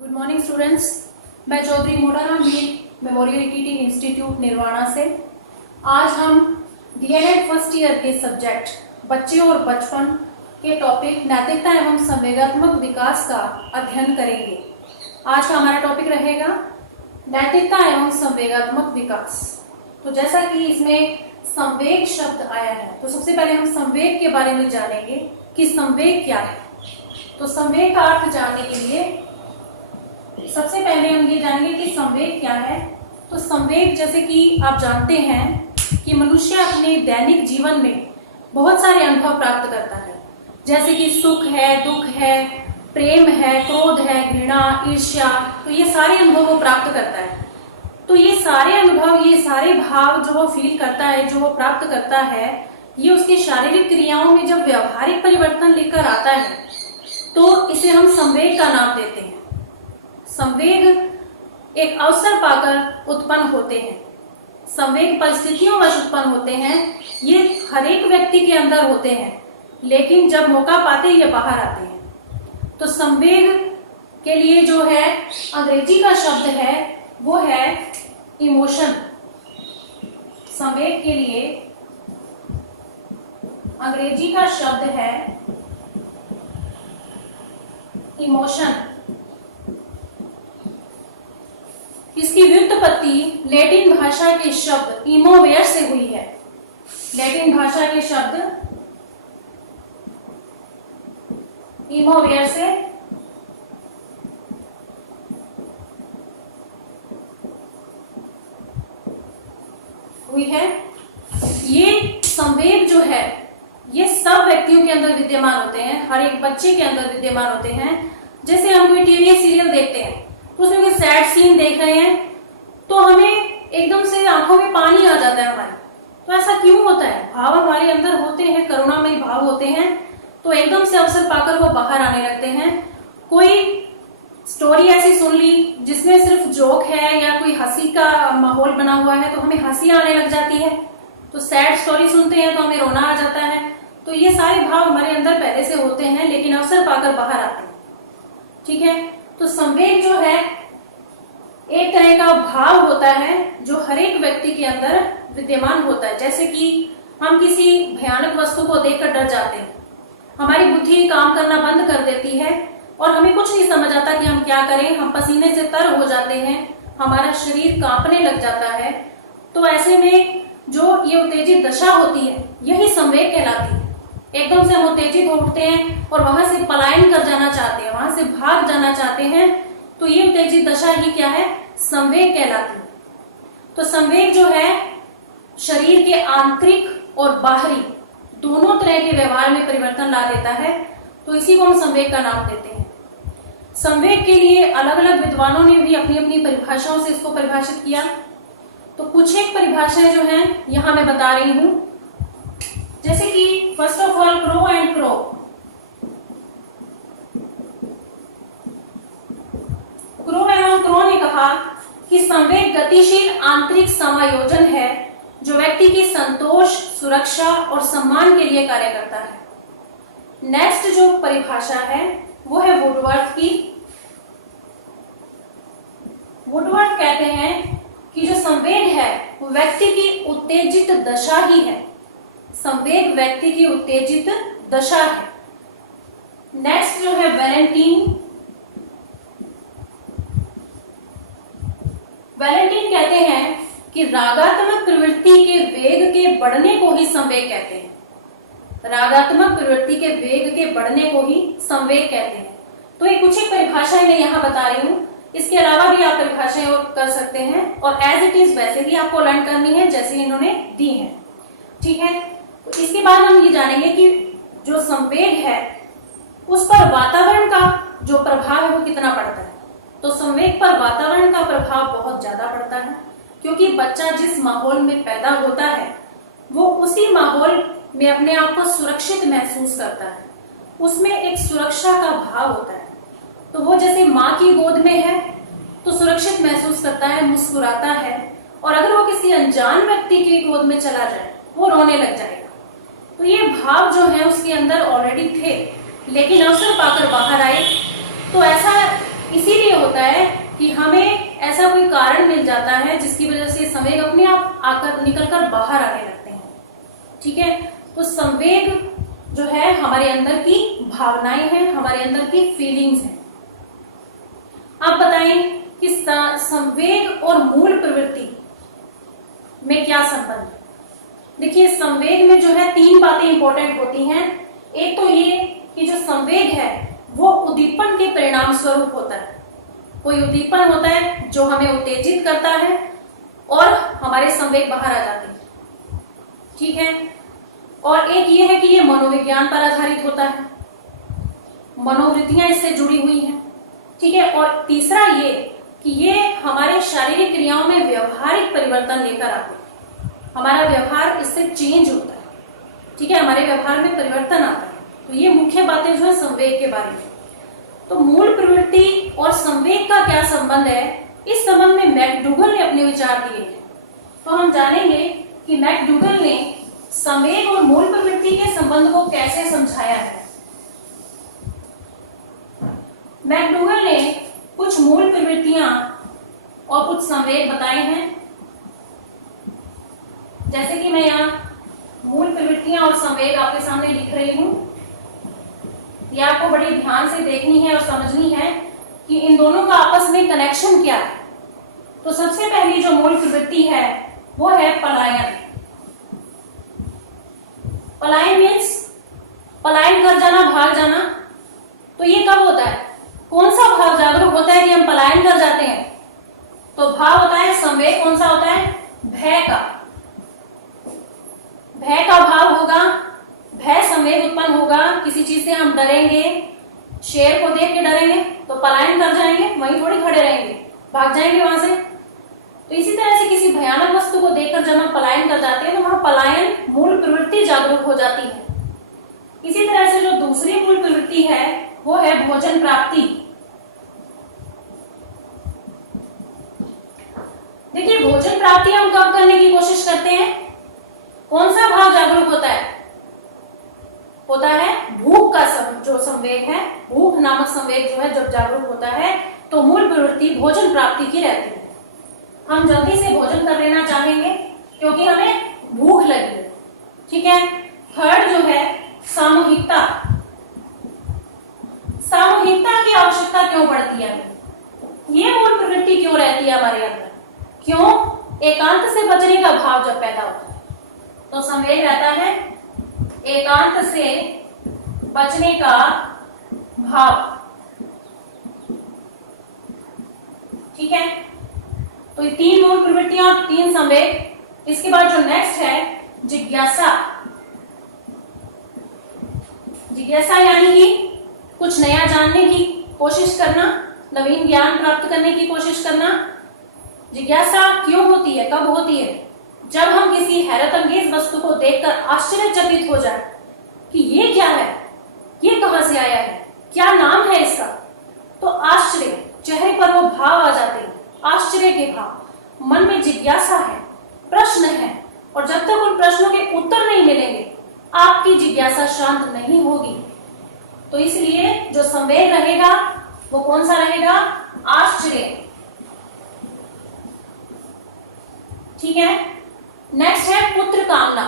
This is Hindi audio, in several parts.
Good morning students. मैं Chaudhary Motaram Mir memorial teaching institute Nirvana से आज हम डीएलएड फर्स्ट ईयर के सब्जेक्ट बच्चे और बचपन के टॉपिक नैतिकता एवं संवेगात्मक विकास का अध्ययन करेंगे। आज का हमारा टॉपिक रहेगा नैतिकता एवं संवेगात्मक विकास। तो जैसा कि इसमें संवेग शब्द आया है, तो सबसे पहले हम संवेग के बारे में जानेंगे कि संवेग क्या है। तो संवेग का अर्थ जानने के लिए सबसे पहले हम ये जानेंगे कि संवेग क्या है। तो संवेग, जैसे कि आप जानते हैं कि मनुष्य अपने दैनिक जीवन में बहुत सारे अनुभव प्राप्त करता है, जैसे कि सुख है, दुख है, प्रेम है, क्रोध है, घृणा, ईर्ष्या। तो ये सारे अनुभव वो प्राप्त करता है। तो ये सारे अनुभव, ये सारे भाव जो वो फील करता है, जो वो प्राप्त करता है, ये उसकी शारीरिक क्रियाओं में जब व्यवहारिक परिवर्तन लेकर आता है तो इसे हम संवेग का नाम देते हैं। संवेग एक अवसर पाकर उत्पन्न होते हैं। संवेग परिस्थितियों वश उत्पन्न होते हैं। ये हर एक व्यक्ति के अंदर होते हैं, लेकिन जब मौका पाते ये बाहर आते हैं। तो संवेग के लिए जो है अंग्रेजी का शब्द है वो है इमोशन। संवेग के लिए अंग्रेजी का शब्द है इमोशन। इसकी व्युत्पत्ति लैटिन भाषा के शब्द इमोवेयर से हुई है। लैटिन भाषा के शब्द इमोवेयर से हुई है। ये संवेग जो है ये सब व्यक्तियों के अंदर विद्यमान होते हैं, हर एक बच्चे के अंदर विद्यमान होते हैं। जैसे हम कोई टीवी सीरियल देखते हैं तो उसमें कोई सैड सीन देख रहे हैं तो हमें एकदम से आंखों में पानी आ जाता है हमारे। तो ऐसा क्यों होता है? भाव हमारे अंदर होते हैं, करुणामयी भाव होते हैं, तो एकदम से अवसर पाकर वो बाहर आने लगते हैं। कोई स्टोरी ऐसी सुन ली जिसमें सिर्फ जोक है या कोई हंसी का माहौल बना हुआ है तो हमें हंसी आने लग जाती है। तो सैड स्टोरी सुनते हैं तो हमें रोना आ जाता है। तो ये सारे भाव हमारे अंदर पहले से होते हैं, लेकिन अवसर पाकर बाहर आते हैं। ठीक है। तो संवेग जो है एक तरह का भाव होता है जो हर एक व्यक्ति के अंदर विद्यमान होता है। जैसे कि हम किसी भयानक वस्तु को देखकर डर जाते हैं, हमारी बुद्धि काम करना बंद कर देती है और हमें कुछ नहीं समझ आता कि हम क्या करें। हम पसीने से तर हो जाते हैं, हमारा शरीर कांपने लग जाता है। तो ऐसे में जो ये उत्तेजित दशा होती है यही संवेग कहलाती है। एकदम से हम उत्तेजित हो उठते हैं और वहां से पलायन कर जाना चाहते हैं, वहां से भाग जाना चाहते हैं। तो ये उत्तेजित दशा ही क्या है? संवेग कहलाती है। तो संवेग जो है शरीर के आंतरिक और बाहरी दोनों तरह के व्यवहार में परिवर्तन ला देता है। तो इसी को हम संवेग का नाम देते हैं। संवेग के लिए अलग अलग विद्वानों ने भी अपनी अपनी परिभाषाओं से इसको परिभाषित किया। तो कुछ एक परिभाषाएं जो हैं यहां मैं बता रही हूं। जैसे कि first of all crow and crow. Crow एवं क्रो ने कहा कि संवेग गतिशील आंतरिक समायोजन है जो व्यक्ति की संतोष, सुरक्षा और सम्मान के लिए कार्य करता है। नेक्स्ट जो परिभाषा है वो है वुडवर्थ की। वुडवर्थ कहते हैं कि जो संवेग है वो व्यक्ति की उत्तेजित दशा ही है। संवेग व्यक्ति की उत्तेजित दशा है। नेक्स्ट जो है वैलेंटीन। वैलेंटीन कहते हैं कि रागात्मक प्रवृत्ति के वेग के बढ़ने को ही संवेग कहते हैं। रागात्मक प्रवृत्ति के वेग के बढ़ने को ही संवेग कहते हैं। तो ये कुछ एक परिभाषाएं मैं यहाँ बता रही हूँ। इसके अलावा भी आप परिभाषाएं कर सकते हैं और एज इट इज वैसे ही आपको लर्न करनी है जैसे इन्होंने दी है। ठीक है। तो इसके बाद हम ये जानेंगे कि जो संवेग है उस पर वातावरण का जो प्रभाव है वो कितना पड़ता है। तो संवेग पर वातावरण का प्रभाव बहुत ज्यादा पड़ता है, क्योंकि बच्चा जिस माहौल में पैदा होता है वो उसी माहौल में अपने आप को सुरक्षित महसूस करता है। उसमें एक सुरक्षा का भाव होता है। तो वो जैसे माँ की गोद में है तो सुरक्षित महसूस करता है, मुस्कुराता है। और अगर वो किसी अनजान व्यक्ति की गोद में चला जाए वो रोने लग जाएगा। तो ये भाव जो है उसके अंदर ऑलरेडी थे, लेकिन अवसर पाकर बाहर आए। तो ऐसा इसीलिए होता है कि हमें ऐसा कोई कारण मिल जाता है जिसकी वजह से संवेग अपने आप आकर निकलकर बाहर आने लगते हैं। ठीक है, तो संवेग जो है हमारे अंदर की भावनाएं हैं, हमारे अंदर की फीलिंग्स हैं। आप बताएं कि संवेग और मूल प्रवृत्ति में क्या संबंध है। देखिए, संवेग में जो है 3 बातें इंपॉर्टेंट होती हैं। एक तो ये कि जो संवेग है वो उद्दीपन के परिणाम स्वरूप होता है। कोई उद्दीपन होता है जो हमें उत्तेजित करता है और हमारे संवेग बाहर आ जाते हैं। ठीक है, और एक ये है कि ये मनोविज्ञान पर आधारित होता है, मनोवृत्तियां इससे जुड़ी हुई हैं। ठीक है, और तीसरा ये कि ये हमारे शारीरिक क्रियाओं में व्यवहारिक परिवर्तन लेकर आते हैं, हमारा व्यवहार इससे चेंज होता है। ठीक है, हमारे व्यवहार में परिवर्तन आता है। तो ये मुख्य बातें जो है संवेग के बारे में। तो मूल प्रवृत्ति और संवेग का क्या संबंध है, इस संबंध में मैकडूगल ने अपने विचार दिए हैं। तो हम जानेंगे कि मैकडूगल ने संवेग और मूल प्रवृत्ति के संबंध को कैसे समझाया है। मैकडूगल ने कुछ मूल प्रवृत्तियां और कुछ संवेग बताए हैं। जैसे कि मैं यहाँ मूल प्रवृत्तियां और संवेग आपके सामने लिख रही हूं। ये आपको बड़ी ध्यान से देखनी है और समझनी है कि इन दोनों का आपस में कनेक्शन क्या है। तो सबसे पहली जो मूल प्रवृत्ति है वो है पलायन। पलायन मीन्स पलायन कर जाना, भाग जाना। तो ये कब होता है, कौन सा भाव जागरूक होता है कि हम पलायन कर जाते हैं? तो भाव होता है संवेग, कौन सा होता है, भय का। भय का भाव होगा, भय संवेग उत्पन्न होगा। किसी चीज से हम डरेंगे, शेर को देख के डरेंगे तो पलायन कर जाएंगे, वहीं थोड़ी खड़े रहेंगे, भाग जाएंगे वहां से। तो इसी तरह से किसी भयानक वस्तु को देखकर जब हम पलायन कर जाते हैं तो वहां पलायन मूल प्रवृत्ति जागरूक हो जाती है। इसी तरह से जो दूसरी मूल प्रवृत्ति है वो है भोजन प्राप्ति। देखिए, भोजन प्राप्ति हम कब करने की कोशिश करते हैं, कौन सा भाव जागरूक होता है? होता है भूख का जो संवेग है, भूख नामक संवेग जो है जब जागरूक होता है तो मूल प्रवृत्ति भोजन प्राप्ति की रहती है। हम जल्दी से भोजन कर लेना चाहेंगे क्योंकि हमें भूख लगी है। ठीक है, थर्ड जो है सामूहिकता। सामूहिकता की आवश्यकता क्यों पड़ती है हमें, ये मूल प्रवृत्ति क्यों रहती है हमारे अंदर? क्यों? एकांत से बचने का भाव जब पैदा होता है तो संवेग रहता है एकांत से बचने का भाव। ठीक है, तो ये 3 मूल प्रवृत्तियां और 3 संवेग। इसके बाद जो नेक्स्ट है जिज्ञासा। जिज्ञासा यानी कि कुछ नया जानने की कोशिश करना, नवीन ज्ञान प्राप्त करने की कोशिश करना। जिज्ञासा क्यों होती है, कब होती है? जब हम किसी हैरत अंगेज वस्तु को देखकर आश्चर्यचकित हो जाए कि ये क्या है, ये कहां से आया है, क्या नाम है इसका। तो आश्चर्य, चेहरे पर वो भाव आ जाते हैं, आश्चर्य के भाव। मन में जिज्ञासा है, प्रश्न है, और जब तक उन प्रश्नों के उत्तर नहीं मिलेंगे आपकी जिज्ञासा शांत नहीं होगी। तो इसलिए जो संवेग रहेगा वो कौन सा रहेगा, आश्चर्य। ठीक है, नेक्स्ट है पुत्र कामना।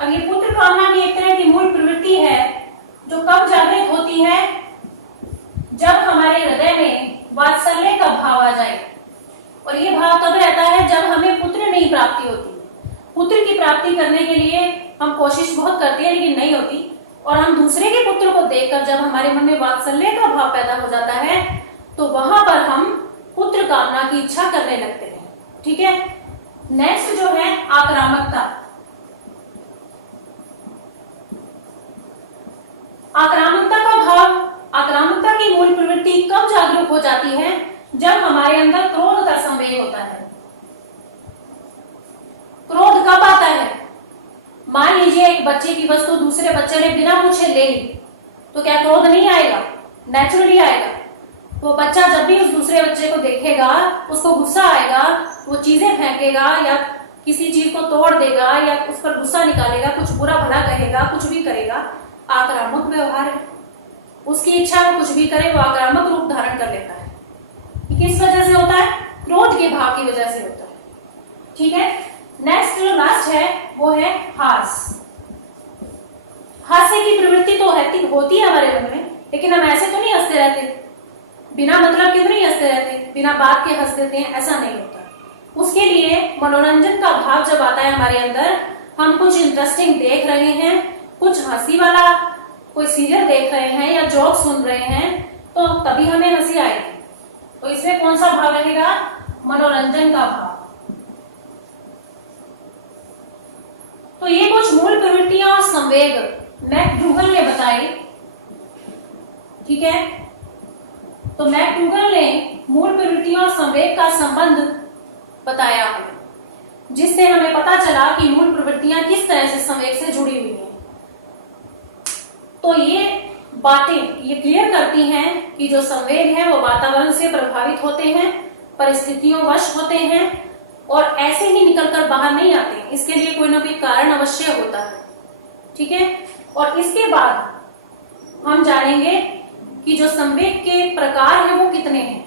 अब ये पुत्र कामना भी एक तरह की मूल प्रवृत्ति है जो कब जागृत होती है, जब हमारे हृदय में वात्सल्य का भाव आ जाए। और ये भाव कब रहता है, जब हमें पुत्र नहीं प्राप्ति होती। पुत्र की प्राप्ति करने के लिए हम कोशिश बहुत करते हैं लेकिन नहीं होती, और हम दूसरे के पुत्र को देखकर जब हमारे मन में वात्सल्य का भाव पैदा हो जाता है तो वहां पर हम पुत्र कामना की इच्छा करने लगते हैं। ठीक है, नेक्स्ट जो है आक्रामकता। आक्रामकता का भाव, आक्रामकता की मूल प्रवृत्ति कब जागरूक हो जाती है, जब हमारे अंदर क्रोध का संवेग होता है। क्रोध कब आता है, मान लीजिए एक बच्चे की वस्तु दूसरे बच्चे ने बिना पूछे ले ली तो क्या क्रोध नहीं आएगा, नेचुरली आएगा। वो बच्चा जब भी उस दूसरे बच्चे को देखेगा उसको गुस्सा आएगा, वो चीजें फेंकेगा या किसी चीज को तोड़ देगा या उस पर गुस्सा निकालेगा, कुछ बुरा भला कहेगा, कुछ भी करेगा। आक्रामक व्यवहार है, उसकी इच्छा वो कुछ भी करे वो आक्रामक रूप धारण कर लेता है। ये किस वजह से होता है? क्रोध के भाव की वजह से होता है। ठीक है, नेक्स्ट जो लास्ट है वो है हास्य। हास्य की प्रवृत्ति तो होती है हमारे मन में, लेकिन हम ऐसे तो नहीं हंसते रहते, बिना मतलब के तो नहीं हंसते रहते, बिना बात के हंस देते हैं, ऐसा नहीं होता। उसके लिए मनोरंजन का भाव जब आता है हमारे अंदर, हम कुछ इंटरेस्टिंग देख रहे हैं, कुछ हंसी वाला कोई सीरियल देख रहे हैं या जोक सुन रहे हैं, तो तभी हमें हंसी आएगी। तो इसमें कौन सा भाव रहेगा? मनोरंजन का भाव। तो ये कुछ मूल प्रवृत्तियां और संवेग मैकडूगल ने बताई। ठीक है, तो मैकडूगल ने मूल प्रवृत्तियों और संवेग का संबंध बताया, जिससे हमें पता चला कि मूल प्रवृत्तियां किस तरह से संवेग से जुड़ी हुई हैं। तो ये बातें ये क्लियर करती हैं कि जो संवेग है वो वातावरण से प्रभावित होते हैं, परिस्थितियों वश होते हैं और ऐसे ही निकलकर बाहर नहीं आते, इसके लिए कोई ना कोई कारण अवश्य होता है। ठीक है, और इसके बाद हम जानेंगे कि जो संवेग के प्रकार हैं वो कितने हैं,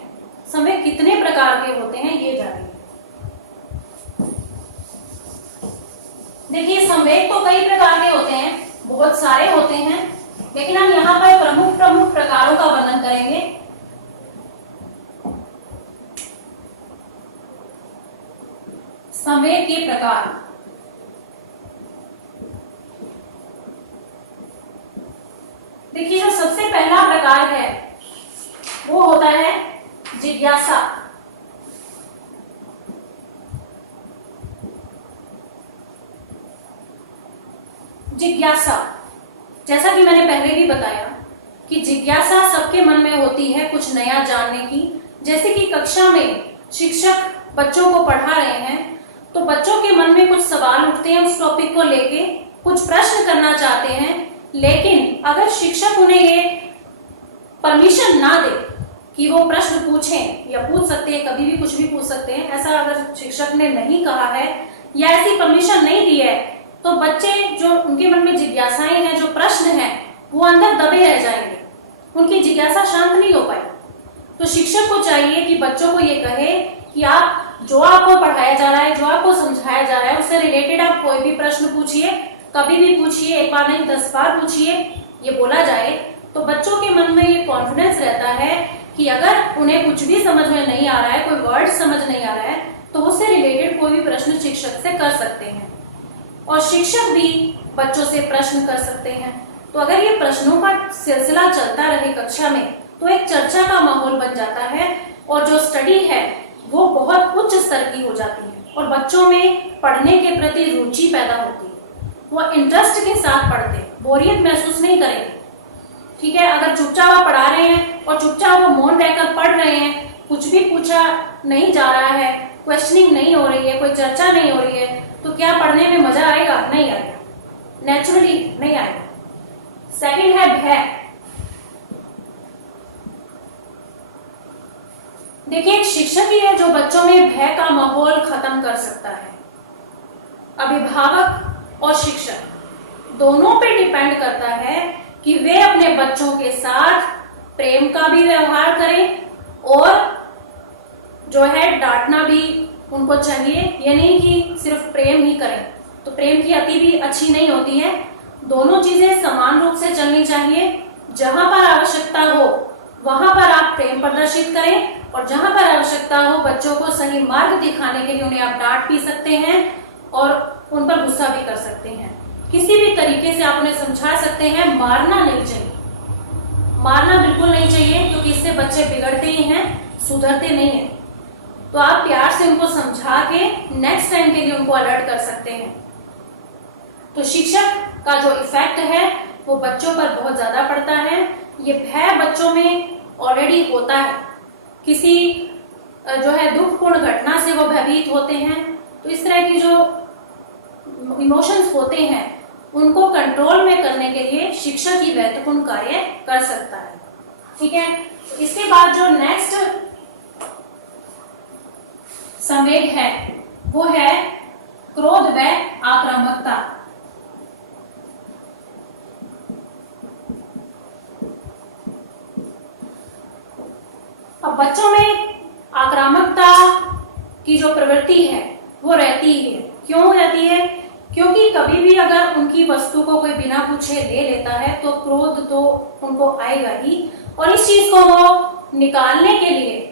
संवेग कितने प्रकार के होते हैं ये जानेंगे। देखिए, संवेग तो कई प्रकार के होते हैं, बहुत सारे होते हैं, लेकिन हम यहाँ पर प्रमुख प्रकारों का वर्णन करेंगे। संवेग के प्रकार। देखिए, जो सबसे पहला प्रकार है वो होता है जिज्ञासा। जिज्ञासा, जैसा कि मैंने पहले भी बताया कि जिज्ञासा सबके मन में होती है कुछ नया जानने की। जैसे कि कक्षा में शिक्षक बच्चों को पढ़ा रहे हैं, तो बच्चों के मन में कुछ सवाल उठते हैं, उस टॉपिक को लेके कुछ प्रश्न करना चाहते हैं, लेकिन अगर शिक्षक उन्हें ये परमिशन ना दे कि वो प्रश्न पूछें, या पूछ सकते हैं, कभी भी कुछ भी पूछ सकते हैं, ऐसा अगर शिक्षक ने नहीं कहा है या ऐसी परमिशन नहीं दी है, तो बच्चे जो उनके मन में जिज्ञासाएं हैं, जो प्रश्न हैं, वो अंदर दबे रह जाएंगे, उनकी जिज्ञासा शांत नहीं हो पाएगी। तो शिक्षक को चाहिए कि बच्चों को ये कहे कि आप जो आपको पढ़ाया जा रहा है, जो आपको समझाया जा रहा है, उससे रिलेटेड आप कोई भी प्रश्न पूछिए, कभी भी पूछिए, एक बार नहीं 10 बार पूछिए, ये बोला जाए तो बच्चों के मन में ये कॉन्फिडेंस रहता है कि अगर उन्हें कुछ भी समझ में नहीं आ रहा है, कोई वर्ड समझ नहीं आ रहा है, तो उससे रिलेटेड कोई भी प्रश्न शिक्षक से कर सकते हैं, और शिक्षक भी बच्चों से प्रश्न कर सकते हैं। तो अगर ये प्रश्नों का सिलसिला चलता रहे कक्षा में, तो एक चर्चा का माहौल बन जाता है, और जो स्टडी है वो बहुत उच्च स्तर की हो जाती है, और बच्चों में पढ़ने के प्रति रुचि पैदा होती है, वो इंटरेस्ट के साथ पढ़ते हैं, बोरियत महसूस नहीं करेंगे। ठीक है, अगर चुपचाप आप पढ़ा रहे हैं और चुपचाप वो मौन रहकर पढ़ रहे हैं, कुछ भी पूछा नहीं जा रहा है, क्वेश्चनिंग नहीं हो रही है, कोई चर्चा नहीं हो रही है, तो क्या पढ़ने में मजा आएगा? नहीं आएगा, नेचुरली नहीं आएगा। सेकंड है भय। देखिए, एक शिक्षक ही है जो बच्चों में भय का माहौल खत्म कर सकता है। अभिभावक और शिक्षक दोनों पे डिपेंड करता है कि वे अपने बच्चों के साथ प्रेम का भी व्यवहार करें, और जो है डांटना भी उनको चाहिए। ये नहीं कि सिर्फ प्रेम ही करें, तो प्रेम की अति भी अच्छी नहीं होती है। दोनों चीजें समान रूप से चलनी चाहिए। जहां पर आवश्यकता हो वहां पर आप प्रेम प्रदर्शित करें, और जहां पर आवश्यकता हो बच्चों को सही मार्ग दिखाने के लिए उन्हें आप डांट भी सकते हैं और उन पर गुस्सा भी कर सकते हैं। किसी भी तरीके से आप उन्हें समझा सकते हैं, मारना नहीं चाहिए, मारना बिल्कुल नहीं चाहिए, क्योंकि इससे बच्चे बिगड़ते ही हैं, सुधरते नहीं हैं। तो आप प्यार से उनको समझा के नेक्स्ट टाइम के लिए उनको अलर्ट कर सकते हैं। तो शिक्षक का जो इफेक्ट है वो बच्चों पर बहुत ज्यादा पड़ता है। ये भय बच्चों में ऑलरेडी होता है, किसी जो है दुखपूर्ण घटना से वो भयभीत होते हैं, तो इस तरह की जो इमोशंस होते हैं उनको कंट्रोल में करने के लिए शिक्षक ही महत्वपूर्ण कार्य कर सकता है। ठीक है, इसके बाद जो नेक्स्ट संवेग है वो है क्रोध व आक्रामकता। अब बच्चों में आक्रामकता की जो प्रवृत्ति है वो रहती ही है। क्यों रहती है? क्योंकि कभी भी अगर उनकी वस्तु को कोई बिना पूछे ले लेता है तो क्रोध तो उनको आएगा ही, और इस चीज को वो निकालने के लिए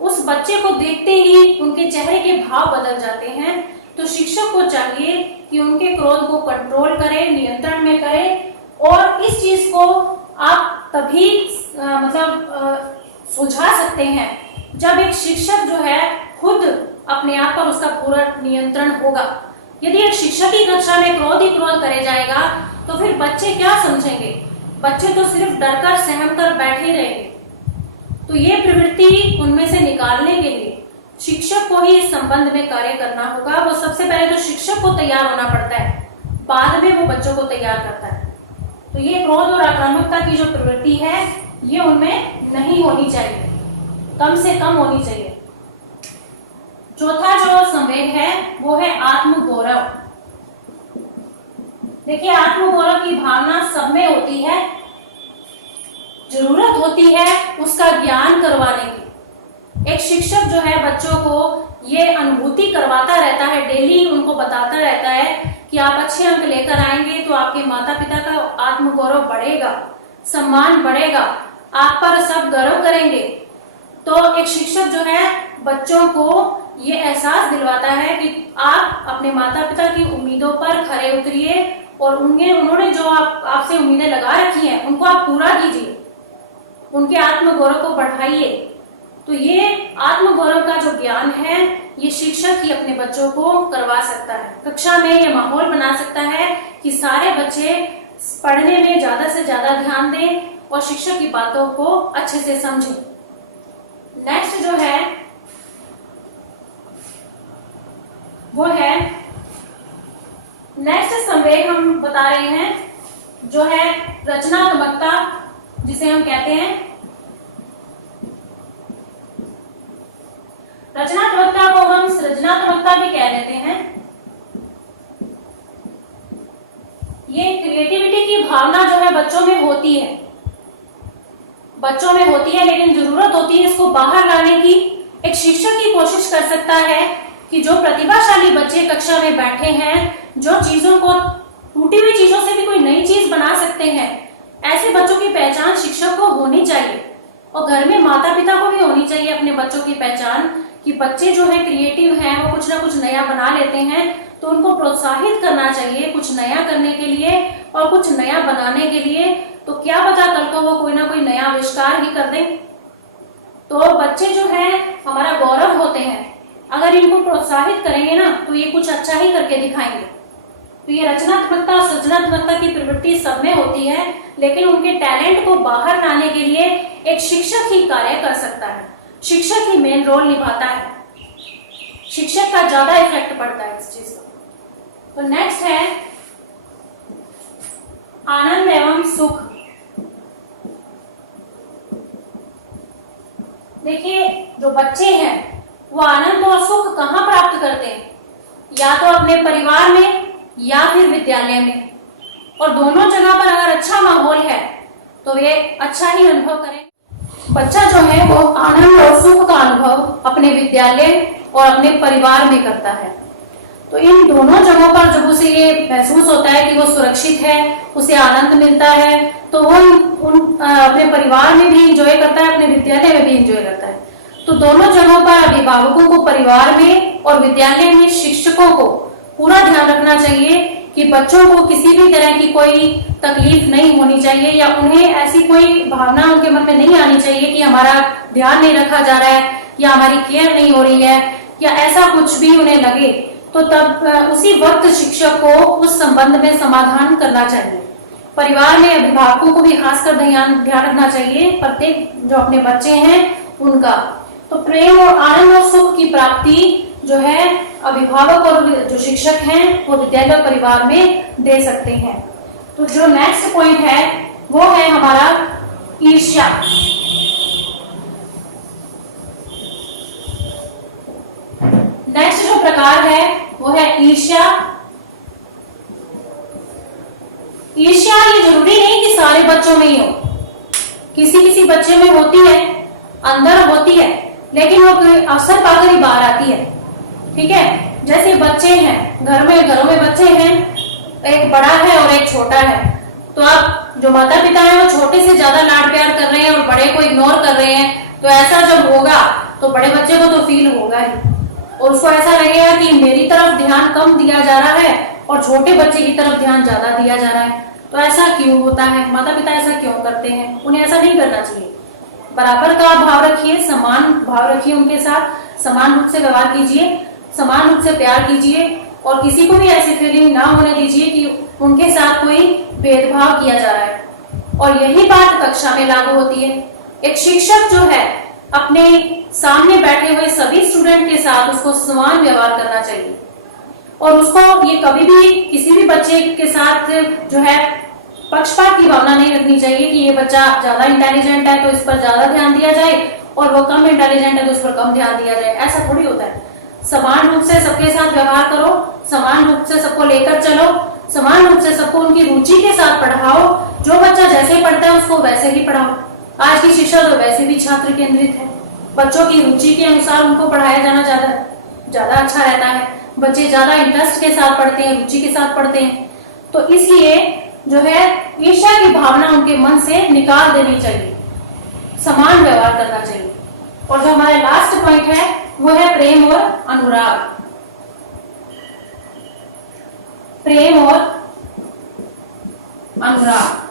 उस बच्चे को देखते ही उनके चेहरे के भाव बदल जाते हैं। तो शिक्षक को चाहिए कि उनके क्रोध को कंट्रोल करे, नियंत्रण में करे, और इस चीज को आप तभी सुलझा सकते हैं जब एक शिक्षक जो है खुद अपने आप पर उसका पूरा नियंत्रण होगा। यदि एक शिक्षक की कक्षा में क्रोध ही क्रोध करे जाएगा तो फिर बच्चे क्या समझेंगे? बच्चे तो सिर्फ डरकर सहम कर बैठे रहेंगे। तो ये प्रवृत्ति उनमें से निकालने के लिए शिक्षक को ही इस संबंध में कार्य करना होगा। वो सबसे पहले तो शिक्षक को तैयार होना पड़ता है, बाद में वो बच्चों को तैयार करता है। तो ये क्रोध और आक्रामकता की जो प्रवृत्ति है ये उनमें नहीं होनी चाहिए, कम से कम होनी चाहिए। चौथा जो संवेग है वो है आत्मगौरव। देखिए, आत्मगौरव की भावना सब में होती है, जरूरत होती है उसका ज्ञान करवाने की। एक शिक्षक जो है बच्चों को ये अनुभूति करवाता रहता है, डेली उनको बताता रहता है कि आप अच्छे अंक लेकर आएंगे तो आपके माता पिता का आत्मगौरव बढ़ेगा, सम्मान बढ़ेगा, आप पर सब गर्व करेंगे। तो एक शिक्षक जो है बच्चों को ये एहसास दिलवाता है कि आप अपने माता पिता की उम्मीदों पर खरे उतरिए और उन्होंने जो आपसे उम्मीदें लगा रखी हैं उनको आप पूरा कीजिए, उनके आत्मगौरव को बढ़ाइए। तो ये आत्मगौरव का जो ज्ञान है ये शिक्षक ही अपने बच्चों को करवा सकता है। कक्षा में ये माहौल बना सकता है कि सारे बच्चे पढ़ने में ज्यादा से ज्यादा ध्यान दें और शिक्षक की बातों को अच्छे से समझें। नेक्स्ट जो है वो है, नेक्स्ट संवेग हम बता रहे हैं जो है रचनात्मकता, जिसे हम कहते हैं। रचनात्मकता को हम सृजनात्मकता भी कह देते हैं। ये क्रिएटिविटी की भावना जो है बच्चों में होती है, लेकिन जरूरत होती है इसको बाहर लाने की। एक शिक्षक की कोशिश कर सकता है कि जो प्रतिभाशाली बच्चे कक्षा में बैठे हैं, जो चीजों को, टूटी हुई चीजों से भी कोई नई चीज बना सकते हैं, ऐसे बच्चों की पहचान शिक्षक को होनी चाहिए। और घर में माता पिता को भी होनी चाहिए अपने बच्चों की पहचान, कि बच्चे जो है क्रिएटिव हैं, वो कुछ ना कुछ नया बना लेते हैं, तो उनको प्रोत्साहित करना चाहिए कुछ नया करने के लिए और कुछ नया बनाने के लिए। तो क्या पता कल को वो कोई ना कोई नया आविष्कार ही कर दें। तो बच्चे जो है हमारा गौरव होते हैं, अगर इनको प्रोत्साहित करेंगे ना तो ये कुछ अच्छा ही करके दिखाएंगे। तो ये रचनात्मकता और सृजनात्मकता की प्रवृत्ति सब में होती है, लेकिन उनके टैलेंट को बाहर लाने के लिए एक शिक्षक ही कार्य कर सकता है, शिक्षक ही मेन रोल निभाता है, शिक्षक का ज्यादा इफेक्ट पड़ता है इस चीज का। तो नेक्स्ट है आनंद एवं सुख। देखिए, जो बच्चे हैं वो आनंद और सुख कहाँ प्राप्त करते हैं? या तो अपने परिवार में या फिर विद्यालय में, और दोनों जगह पर अगर अच्छा माहौल है तो वे अच्छा ही अनुभव करें। बच्चा जो है वो आनंद और सुख का अनुभव अपने विद्यालय और अपने परिवार में करता है। तो इन दोनों जगहों पर जब उसे ये महसूस होता है कि वो सुरक्षित है, उसे आनंद मिलता है, तो वो अपने परिवार में भी एंजॉय करता है, अपने विद्यालय में भी एंजॉय करता है। तो दोनों जगहों पर अभिभावकों को परिवार में और विद्यालय में शिक्षकों को पूरा ध्यान रखना चाहिए कि बच्चों को किसी भी तरह की कोई तकलीफ नहीं होनी चाहिए, या उन्हें ऐसी कोई भावना उनके मन में नहीं आनी चाहिए कि हमारा ध्यान नहीं रखा जा रहा है या हमारी केयर नहीं हो रही है, या ऐसा कुछ भी उन्हें लगे। तो तब उसी वक्त शिक्षक को उस संबंध में समाधान करना चाहिए। परिवार में अभिभावकों को भी खासकर ध्यान रखना चाहिए, प्रत्येक जो अपने बच्चे हैं उनका। तो प्रेम और आनंद और सुख की प्राप्ति जो है अभिभावक और जो शिक्षक हैं वो विद्यालय और परिवार में दे सकते हैं। तो जो नेक्स्ट पॉइंट है वो है हमारा ईर्ष्या। नेक्स्ट जो प्रकार है वो है ईर्ष्या। ईर्ष्या ये जरूरी नहीं कि सारे बच्चों में ही हो, किसी किसी बच्चे में होती है, अंदर होती है, लेकिन वो कोई अवसर पाकर ही बाहर आती है। ठीक है, जैसे बच्चे हैं, घरों में बच्चे हैं, एक बड़ा है और एक छोटा है, तो आप जो माता पिता है वो छोटे से ज्यादा लाड प्यार कर रहे हैं और बड़े को इग्नोर कर रहे हैं, तो ऐसा जब होगा तो बड़े बच्चे को तो फील होगा ही, और उसको ऐसा लगेगा कि मेरी तरफ ध्यान कम दिया जा रहा है और छोटे बच्चे की तरफ ध्यान ज्यादा दिया जा रहा है। तो ऐसा क्यों होता है? माता पिता ऐसा क्यों करते हैं? उन्हें ऐसा नहीं करना चाहिए। बराबर का भाव रखिए, समान भाव रखिए, उनके साथ समान रूप से व्यवहार कीजिए, समान रूप से प्यार कीजिए, और किसी को भी ऐसी फीलिंग ना होने दीजिए कि उनके साथ कोई भेदभाव किया जा रहा है। और यही बात कक्षा में लागू होती है। एक शिक्षक जो है अपने सामने बैठे हुए सभी स्टूडेंट के साथ उसको समान व्यवहार करना चाहिए, और उसको ये कभी भी किसी भी बच्चे के साथ जो है पक्षपात की भावना नहीं रखनी चाहिए कि ये बच्चा ज्यादा इंटेलिजेंट है तो इस पर ज्यादा ध्यान दिया जाए और वो कम इंटेलिजेंट है तो इस पर कम ध्यान दिया जाए। ऐसा थोड़ी होता है। समान रूप से सबके साथ व्यवहार करो, समान रूप से सबको लेकर चलो, समान रूप से सबको उनकी रुचि के साथ पढ़ाओ। जो बच्चा जैसे पढ़ता है उसको वैसे ही पढ़ाओ। आज की शिक्षा तो वैसे भी छात्र केंद्रित है, बच्चों की रुचि के अनुसार उनको पढ़ाया जाना ज्यादा अच्छा रहता है। बच्चे ज्यादा इंटरेस्ट के साथ पढ़ते हैं, रुचि के साथ पढ़ते हैं, तो इसलिए जो है ईर्ष्या की भावना उनके मन से निकाल देनी चाहिए, समान व्यवहार करना चाहिए। और जो हमारा लास्ट पॉइंट है वो है प्रेम और अनुराग। प्रेम और अनुराग,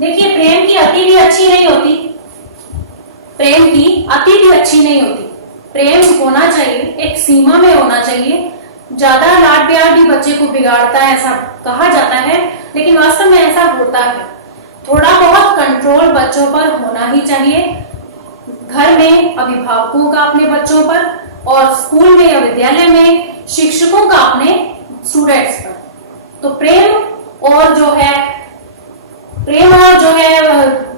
देखिए प्रेम की अति भी अच्छी नहीं होती, प्रेम की अति भी अच्छी नहीं होती। प्रेम होना चाहिए, एक सीमा में होना चाहिए। ज्यादा लाड प्यार भी बच्चे को बिगाड़ता है ऐसा कहा जाता है, लेकिन वास्तव में ऐसा होता है। थोड़ा बहुत कंट्रोल बच्चों पर होना ही चाहिए, घर में अभिभावकों का अपने बच्चों पर, और स्कूल में या विद्यालय में शिक्षकों का अपने स्टूडेंट्स पर। तो प्रेम और जो है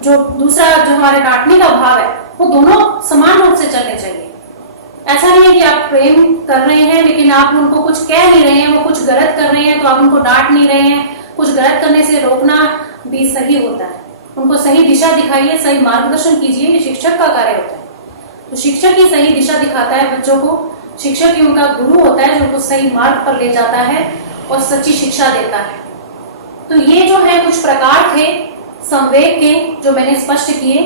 जो दूसरा जो हमारे डांटने का भाव है वो दोनों समान रूप से चलने चाहिए। ऐसा नहीं है कि आप प्रेम कर रहे हैं लेकिन आप उनको कुछ कह नहीं रहे हैं, वो कुछ गलत कर रहे हैं तो आप उनको डांट नहीं रहे हैं। कुछ गलत करने से रोकना भी सही होता है, उनको सही दिशा दिखाइए, सही मार्गदर्शन कीजिए, ये शिक्षक का कार्य होता है। तो शिक्षक ही सही दिशा दिखाता है बच्चों को, शिक्षक ही उनका गुरु होता है जो उनको सही मार्ग पर ले जाता है और सच्ची शिक्षा देता है। तो ये जो है कुछ प्रकार थे संवेग के जो मैंने स्पष्ट किए।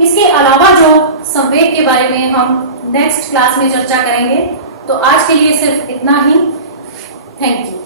इसके अलावा जो संवेग के बारे में हम नेक्स्ट क्लास में चर्चा करेंगे। तो आज के लिए सिर्फ इतना ही। Thank you.